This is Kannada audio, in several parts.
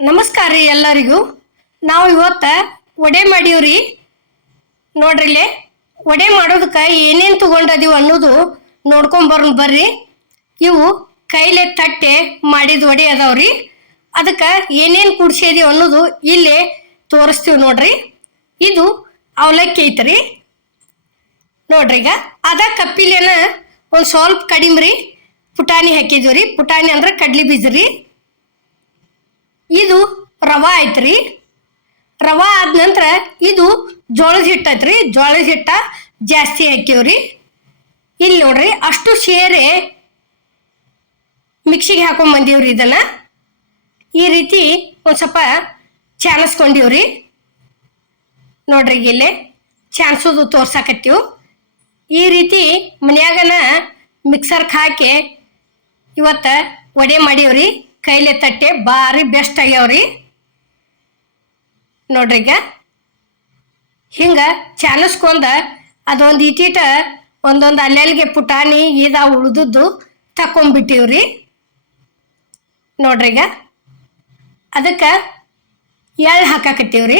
ನಮಸ್ಕಾರ ರೀ ಎಲ್ಲರಿಗೂ. ನಾವು ಇವತ್ತ ವಡೆ ಮಾಡೀವ್ರಿ ನೋಡ್ರಿ ಇಲ್ಲೇ, ವಡೆ ಮಾಡೋದಕ್ಕೆ ಏನೇನು ತೊಗೊಂಡದೀವಿ ಅನ್ನೋದು ನೋಡ್ಕೊಂಡ್ ಬರ್ರಿ. ಇವು ಕೈಲೆ ತಟ್ಟೆ ಮಾಡಿದ ವಡೆ ಅದಾವ್ರಿ ಅದಕ್ಕೆ ಏನೇನು ಕುಡ್ಸಿದೀವಿ ಅನ್ನೋದು ಇಲ್ಲೇ ತೋರಿಸ್ತೀವಿ ನೋಡ್ರಿ. ಇದು ಅವಲಕ್ಕಿ ಐತ್ರಿ. ನೋಡ್ರಿ ಈಗ, ಅದ ಕಪ್ಪಿಲೇನ ಒಂದು ಸ್ವಲ್ಪ ಕಡಿಮೆ ರೀ ಪುಟಾಣಿ ಹಾಕಿದ್ವಿ ರೀ. ಪುಟಾಣಿ ಅಂದ್ರೆ ಕಡ್ಲಿ ಬೀಜ ರೀ. ಇದು ರವಾ ಐತ್ರಿ. ರವಾ ಆದ ನಂತರ ಇದು ಜೋಳದ ಹಿಟ್ಟು ಐತ್ರಿ. ಜೋಳದ ಹಿಟ್ಟ ಜಾಸ್ತಿ ಹಾಕಿವ್ರಿ ಇಲ್ಲಿ ನೋಡ್ರಿ ಅಷ್ಟು ಸೇರೆ ಮಿಕ್ಸಿಗೆ ಹಾಕೊಂಡ್ ಬಂದೀವ್ರಿ ಇದನ್ನ. ಈ ರೀತಿ ಒಂದು ಸ್ವಲ್ಪ ಚಾನಸ್ಕೊಂಡಿವ್ರಿ ನೋಡ್ರಿ ಇಲ್ಲಿ ಚಾನ್ಸೋದು ತೋರ್ಸಾಕತ್ತೀವಿ. ಈ ರೀತಿ ಮನ್ಯಾಗನ ಮಿಕ್ಸರ್ಗೆ ಹಾಕಿ ಇವತ್ತ ವಡೆ ಮಾಡೀವ್ರಿ. ಕೈಲೆ ತಟ್ಟೆ ಭಾರಿ ಬೆಸ್ಟ್ ಆಗ್ಯಾವ್ರಿ. ನೋಡ್ರಿ ಈಗ. ಹಿಂಗ ಚಾಲಿಸ್ಕೊಂಡ ಅದೊಂದು ಇಟೀಟ ಒಂದೊಂದು ಅಲ್ಲೆಲ್ಗೆ ಪುಟಾಣಿ ಇದ ಉಳ್ದದ್ದು ತಕೊಂಡ್ಬಿಟ್ಟಿವ್ರಿ ನೋಡ್ರಿ ಈಗ. ಅದಕ್ಕೆ ಎಳ್ಳು ಹಾಕಾಕತ್ತೀವ್ರಿ.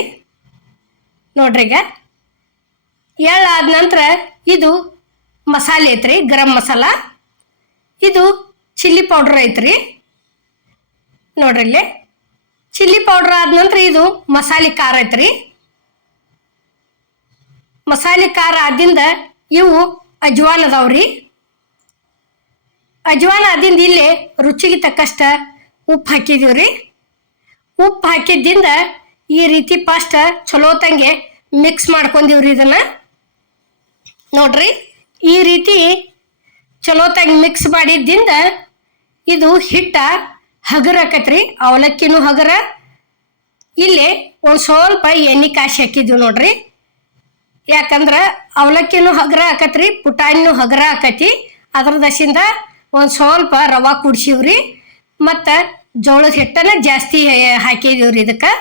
ನೋಡ್ರಿ ಈಗ. ಎಳ್ಳು ಆದ ನಂತರ ಇದು ಮಸಾಲೆ ಐತ್ರಿ, ಗರಂ ಮಸಾಲ. ಇದು ಚಿಲ್ಲಿ ಪೌಡ್ರ್ ಐತ್ರಿ. ನೋಡ್ರಿ ಇಲ್ಲಿ. ಚಿಲ್ಲಿ ಪೌಡ್ರ್ ಆದ ನಂತರ ಇದು ಮಸಾಲೆ ಖಾರ ಐತ್ರಿ. ಮಸಾಲೆ ಖಾರ ಆದಿಂದ ಇವು ಅಜ್ವಾನ್ ಅದಾವ್ರಿ. ಅಜ್ವಾನ್ ಆದಿಂದ ಇಲ್ಲಿ ರುಚಿಗೆ ತಕ್ಕಷ್ಟ ಉಪ್ಪು ಹಾಕಿದೀವ್ರಿ. ಉಪ್ಪು ಹಾಕಿದ್ದಿಂದ ಈ ರೀತಿ ಫಸ್ಟ್ ಚಲೋ ತಂಗೆ ಮಿಕ್ಸ್ ಮಾಡ್ಕೊಂಡಿವ್ರಿ ಇದನ್ನ. ನೋಡ್ರಿ, ಈ ರೀತಿ ಚಲೋ ತಂಗೆ ಮಿಕ್ಸ್ ಮಾಡಿದ್ದಿಂದ ಇದು ಹಿಟ್ಟ ಹಗರ ಆಕತ್ರಿ, ಅವಲಕ್ಕಿನೂ ಹಗರ. ಇಲ್ಲಿ ಒಂದು ಸ್ವಲ್ಪ ಎಣ್ಣೆ ಕಾಶಿ ಹಾಕಿದ್ವಿ ನೋಡ್ರಿ. ಯಾಕಂದ್ರೆ ಅವಲಕ್ಕಿನೂ ಹಗರ ಆಕತ್ರಿ, ಪುಟಾಣಿನೂ ಹಗರ ಆಕತಿ. ಅದ್ರ ದಶಿಂದ ಒಂದು ಸ್ವಲ್ಪ ರವಾ ಕುಡ್ಸಿವ್ರಿ. ಮತ್ತು ಜೋಳದ ಹಿಟ್ಟನ ಜಾಸ್ತಿ ಹಾಕಿದೀವ್ರಿ ಇದಕ್ಕೆ.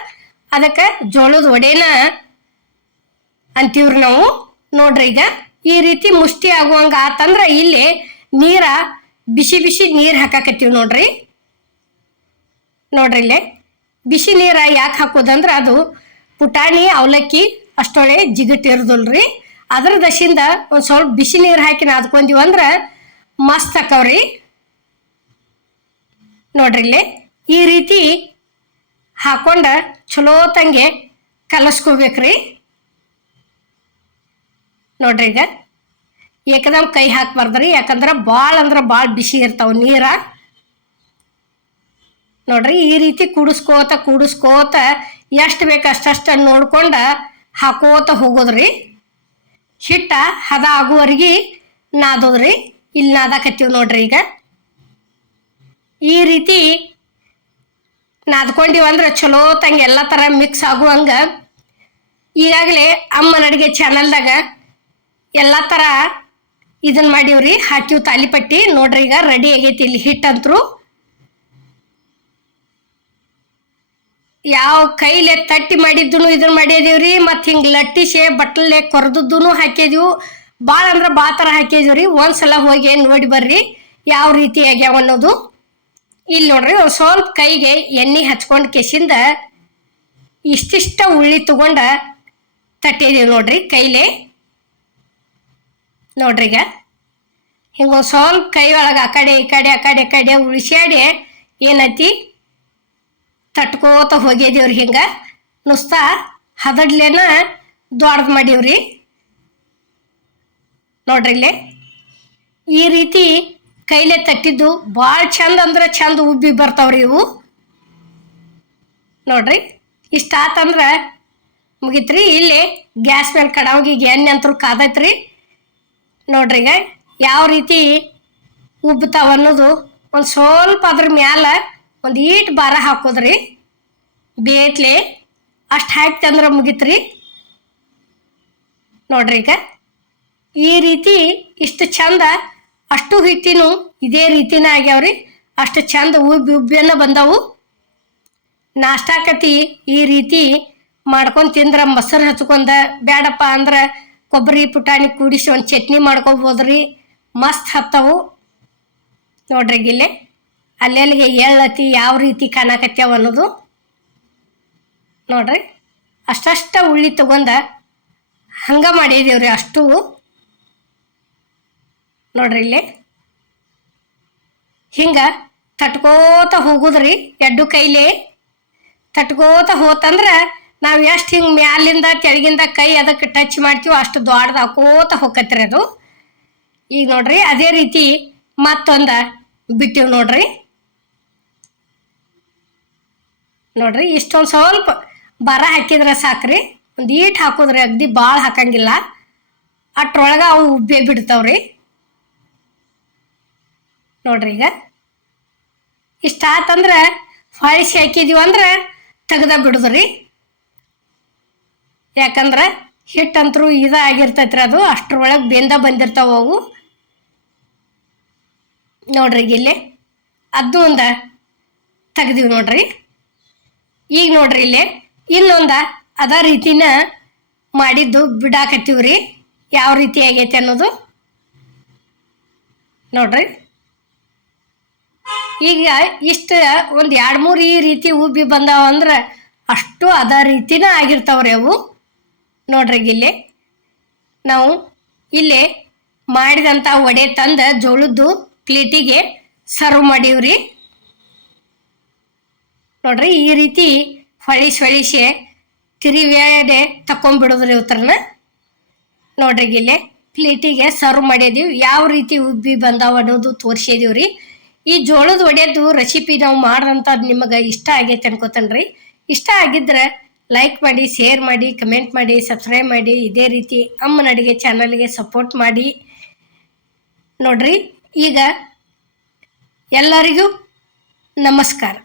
ಅದಕ್ಕೆ ಜೋಳದ ವಡೆನ ಅಂತೀವ್ರಿ ನಾವು. ನೋಡ್ರಿ ಈಗ ಈ ರೀತಿ ಮುಷ್ಟಿ ಆಗುವಂಗ ಆತಂದ್ರೆ ಇಲ್ಲಿ ನೀರ ಬಿಸಿ ಬಿಸಿ ನೀರು ಹಾಕಾಕತ್ತೀವಿ ನೋಡ್ರಿ. ನೋಡ್ರಿ ಇಲ್ಲೇ ಬಿಸಿ ನೀರ ಯಾಕೆ ಹಾಕೋದಂದ್ರೆ ಅದು ಪುಟಾಣಿ, ಅವಲಕ್ಕಿ ಅಷ್ಟೊಳೆ ಜಿಗಟ್ ಅದರ ಅದ್ರ ದಶಿಂದ ಒಂದು ಸ್ವಲ್ಪ ಬಿಸಿ ನೀರು ಹಾಕಿ ನಾದ್ಕೊಂಡಿವ ಅಂದ್ರೆ ಮಸ್ತ್ ಹಾಕವ್ರಿ ನೋಡ್ರಿ ಇಲ್ಲಿ ಈ ರೀತಿ ಹಾಕೊಂಡ ಚಲೋ ತಂಗೆ ಕಲಸ್ಕೋಬೇಕ್ರಿ. ನೋಡ್ರಿ ಈಗ. ಏಕದಮ್ ಕೈ ಹಾಕ್ಬಾರ್ದ್ರಿ, ಯಾಕಂದ್ರೆ ಭಾಳ ಅಂದ್ರೆ ಭಾಳ ಬಿಸಿ ಇರ್ತಾವ ನೀರ. ನೋಡ್ರಿ ಈ ರೀತಿ ಕೂಡಿಸ್ಕೋತ ಕೂಡಿಸ್ಕೋತ ಎಷ್ಟು ಬೇಕು ಅಷ್ಟಷ್ಟ ನೋಡ್ಕೊಂಡ ಹಾಕೋತ ಹೋಗೋದ್ರಿ. ಹಿಟ್ಟ ಹದ ಆಗುವವರೆಗೆ ನಾದೋದ್ರಿ. ಇಲ್ಲಿ ನಾದಕತ್ತೀವಿ ನೋಡ್ರಿ ಈಗ. ಈ ರೀತಿ ನಾದ್ಕೊಂಡಿವಂದ್ರೆ ಚಲೋ ತಂಗ ಎಲ್ಲ ಥರ ಮಿಕ್ಸ್ ಆಗುವಂಗ ಈಗಾಗಲೇ ಅಮ್ಮನ ಅಡುಗೆ ಚಾನಲ್ದಾಗ ಎಲ್ಲ ಥರ ಇದನ್ನ ಮಾಡೀವ್ರಿ. ಹಾಕಿವ್ ತಾಲಿಪಟ್ಟಿ ನೋಡ್ರಿ ಈಗ ರೆಡಿ ಆಗೈತಿ ಇಲ್ಲಿ ಹಿಟ್ಟಂತ್ರು ಯಾವ ಕೈಲೆ ತಟ್ಟಿ ಮಾಡಿದ್ದು ಇದನ್ನ ಮಾಡಿದೀವ್ರಿ ಮತ್ತು ಹಿಂಗೆ ಲಟ್ಟಿಸಿ ಬಟ್ಲೆ ಕೊರ್ದದ್ದೂ ಹಾಕಿದೀವಿ ಭಾಳ ಅಂದ್ರೆ ಭಾಳ ಥರ ಹಾಕಿದೀವ್ರಿ ಒಂದ್ಸಲ ಹೋಗಿ ನೋಡಿ ಬರ್ರಿ, ಯಾವ ರೀತಿ ಆಗ್ಯಾವ ಅನ್ನೋದು. ಇಲ್ಲಿ ನೋಡ್ರಿ ಸ್ವಲ್ಪ ಕೈಗೆ ಎಣ್ಣೆ ಹಚ್ಕೊಂಡು ಕೆಸಿಂದ ಇಷ್ಟಿಷ್ಟ ಉಳ್ಳಿ ತಗೊಂಡ ತಟ್ಟಿದೀವಿ ನೋಡ್ರಿ ಕೈಲೆ. ನೋಡ್ರಿ ಈಗ. ಹಿಂಗೆ ಸ್ವಲ್ಪ ಕೈ ಒಳಗೆ ಆ ಕಡೆ, ಈ ಕಡೆ, ಆ ಕಡೆ ಕಡೆ ಉಳಿಸ್ಯಾಡಿ, ಏನೈತಿ? ತಟ್ಕೋತ ಹೋಗ್ಯದೇವ್ರಿ ಹಿಂಗ. ನುಸ್ತಾ ಹದಡ್ಲೇನ ದೊಡ್ದು ಮಾಡೀವ್ರಿ. ನೋಡ್ರಿ ಇಲ್ಲಿ. ಈ ರೀತಿ ಕೈಲೆ ತಟ್ಟಿದ್ದು ಭಾಳ ಚಂದ ಅಂದ್ರೆ ಚಂದ ಉಬ್ಬಿ ಬರ್ತಾವ್ರಿ ಇವು. ನೋಡ್ರಿ, ಇಷ್ಟ ಆತಂದ್ರೆ ಮುಗಿತ್ರಿ. ಇಲ್ಲಿ ಗ್ಯಾಸ್ ಮೇಲೆ ಕಡಾವಿಗೆ ಎಣ್ಣೆ ಅಂತರೂ ಕಾದೈತ್ರಿ. ನೋಡ್ರಿ ಈಗ, ಯಾವ ರೀತಿ ಉಬ್ತಾವ ಅನ್ನೋದು ಒಂದು ಸ್ವಲ್ಪ ಅದ್ರ ಮ್ಯಾಲ ಒಂದು ಈಟ್ ಬಾರ ಹಾಕೋದ್ರಿ. ಬೇಟ್ಲೆ ಅಷ್ಟು ಹಾಕ್ತಂದ್ರೆ ಮುಗಿತ್ರಿ. ನೋಡ್ರಿ ಈಗ. ಈ ರೀತಿ ಇಷ್ಟು ಚಂದ ಅಷ್ಟು ಹಿಟ್ಟಿನೂ ಇದೇ ರೀತಿನ ಆಗ್ಯಾವ್ರಿ. ಅಷ್ಟು ಚಂದ ಉಬ್ಬಿ ಉಬ್ಬಿಯನ್ನ ಬಂದವು. ನಾಷ್ಟಾಕತಿ ಈ ರೀತಿ ಮಾಡ್ಕೊಂಡು ತಿಂದ್ರೆ ಮೊಸರು ಹಚ್ಕೊಂಡ ಬೇಡಪ್ಪ ಅಂದ್ರೆ ಕೊಬ್ಬರಿ ಪುಟಾಣಿ ಕೂಡಿಸಿ ಒಂದು ಚಟ್ನಿ ಮಾಡ್ಕೊಬೋದ್ರಿ. ಮಸ್ತ್ ಹತ್ತವು. ನೋಡ್ರಿ ಗಿಲ್ಲೆ ಅಲ್ಲೆಲ್ಲಿಗೆ ಎಳ್ಳತಿ ಯಾವ ರೀತಿ ಕಾಣಕತ್ಯಾವ ಅನ್ನೋದು ನೋಡ್ರಿ. ಅಷ್ಟಷ್ಟ ಉಳ್ಳಿ ತಗೊಂಡ ಹಂಗ ಮಾಡಿದೀವ್ರಿ ಅಷ್ಟು. ನೋಡ್ರಿ ಇಲ್ಲಿ. ಹಿಂಗ ತಟ್ಕೋತ ಹೋಗುದ್ರಿ ಎಡ್ಡು ಕೈಲಿ. ತಟ್ಕೋತ ಹೋತಂದ್ರ ನಾವು ಎಷ್ಟು ಹಿಂಗೆ ಮ್ಯಾಲಿಂದ ತೆಳಗಿಂದ ಕೈ ಅದಕ್ಕೆ ಟಚ್ ಮಾಡ್ತೀವೋ ಅಷ್ಟು ದೊಡ್ಡದು ಹಾಕೋತ ಹೋಗತ್ರಿ ಅದು. ಈಗ ನೋಡ್ರಿ ಅದೇ ರೀತಿ ಮತ್ತೊಂದ ಬಿಟ್ಟಿವ್ ನೋಡ್ರಿ. ನೋಡ್ರಿ, ಇಷ್ಟೊಂದು ಸ್ವಲ್ಪ ಬರ ಹಾಕಿದ್ರೆ ಸಾಕ್ರಿ. ಒಂದು ಈಟ್ ಹಾಕೋದ್ರಿ ಅಗ್ದಿ ಭಾಳ ಹಾಕಂಗಿಲ್ಲ. ಅಟ್ರೊಳಗೆ ಅವು ಉಬ್ಬೆ ಬಿಡ್ತಾವ್ರಿ. ನೋಡ್ರಿ ಈಗ. ಇಷ್ಟ ಆತಂದ್ರೆ ಫಾಳಿಸಿ ಹಾಕಿದೀವಿ ಅಂದ್ರೆ ತೆಗ್ದ ಬಿಡುದ್ರಿ. ಯಾಕಂದ್ರೆ ಹಿಟ್ಟಂತರೂ ಇದ ಆಗಿರ್ತೈತ್ರಿ ಅದು, ಅಷ್ಟರೊಳಗೆ ಬೆಂದ ಬಂದಿರ್ತಾವ ಅವು. ನೋಡ್ರಿ ಇಲ್ಲಿ. ಅದು ಒಂದ ತೆಗ್ದೀವಿ ನೋಡ್ರಿ. ಈಗ ನೋಡ್ರಿ ಇಲ್ಲಿ. ಇನ್ನೊಂದ ಅದ ರೀತಿನ ಮಾಡಿದ್ದು ಬಿಡಾಕತ್ತೀವ್ರಿ. ಯಾವ ರೀತಿ ಆಗೈತೆ ಅನ್ನೋದು. ನೋಡ್ರಿ. ಈಗ ಇಷ್ಟ ಒಂದು ಎರಡು ಮೂರು ಈ ರೀತಿ ಉಬ್ಬಿ ಬಂದಾವ ಅಂದ್ರೆ ಅಷ್ಟು ಅದ ರೀತಿನ ಆಗಿರ್ತಾವ್ರಿ ಅವು. ನೋಡ್ರಿ ಇಲ್ಲಿ. ನಾವು ಇಲ್ಲಿ ಮಾಡಿದಂಥ ವಡೆ ತಂದ ಜೋಳದ್ದು ಪ್ಲೇಟಿಗೆ ಸರ್ವ್ ಮಾಡೀವ್ರಿ. ನೋಡ್ರಿ ಈ ರೀತಿ ಹೊಳಿಸಿ ಹೊಳಿಸಿ ತಿರಿವೇಡೆ ತಕೊಂಡ್ಬಿಡೋದ್ರಿ ಉತ್ತರನ. ನೋಡ್ರಿ ಇಲ್ಲಿ ಪ್ಲೇಟಿಗೆ ಸರ್ವ್ ಮಾಡಿದೀವಿ. ಯಾವ ರೀತಿ ಉಬ್ಬಿ ಬಂದಾವ ಅನ್ನೋದು ತೋರಿಸಿದೀವಿ ರೀ ಈ ಜೋಳದ ಒಡೆಯದು ರೆಸಿಪಿ ನಾವು ಮಾಡ್ದಂಥದ್ದು ನಿಮಗೆ ಇಷ್ಟ ಆಗೈತೆ ಅನ್ಕೋತೇನ್ರಿ. ಇಷ್ಟ ಆಗಿದ್ರೆ ಲೈಕ್ ಮಾಡಿ ಶೇರ್ ಮಾಡಿ ಕಮೆಂಟ್ ಮಾಡಿ ಸಬ್ಸ್ಕ್ರೈಬ್ ಮಾಡಿ, ಇದೇ ರೀತಿ ಅಮ್ಮನ ಅಡುಗೆ ಚಾನಲ್ಗೆ ಸಪೋರ್ಟ್ ಮಾಡಿ. ನೋಡ್ರಿ, ಈಗ ಎಲ್ಲರಿಗೂ ನಮಸ್ಕಾರ.